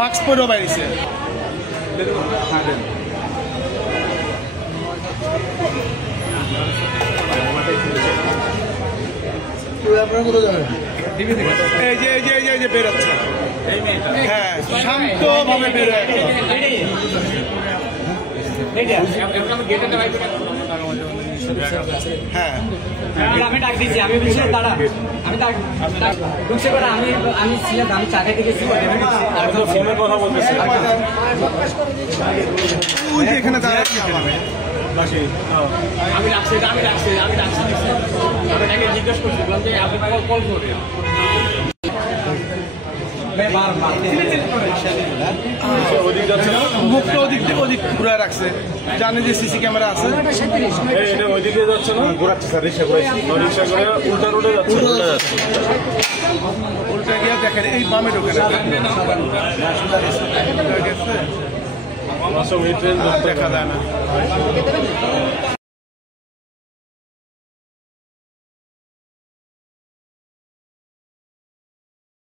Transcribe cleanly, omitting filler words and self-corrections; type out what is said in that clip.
mask পরেও বাইরেছে এই যে বেরোচ্ছে হ্যাঁ শান্ত ভাবে বেরোয় হ্যাঁ আমি ডাক দিচ্ছি আমি বলছি দাঁড়া আমি ঢুকছে করে আমি ছিলাম আমি চা খাইতে গেছি ফোনে কথা বলতেছি ওই যে এখানে দাঁড়াচ্ছি আমি রাখছি জিজ্ঞেস করছি বললাম যে আপনি কল করবেন মুখটা ওদিক ঘুরে রাখছে জানে যে সিসি ক্যামেরা আছে ওইদিকে যাচ্ছে না ঘোরাচ্ছে স্যার রিক্সা করে উল্টা রোডে যাচ্ছে উল্টা গিয়ে দেখেন এই বামে ঢোকে দেখা যায় না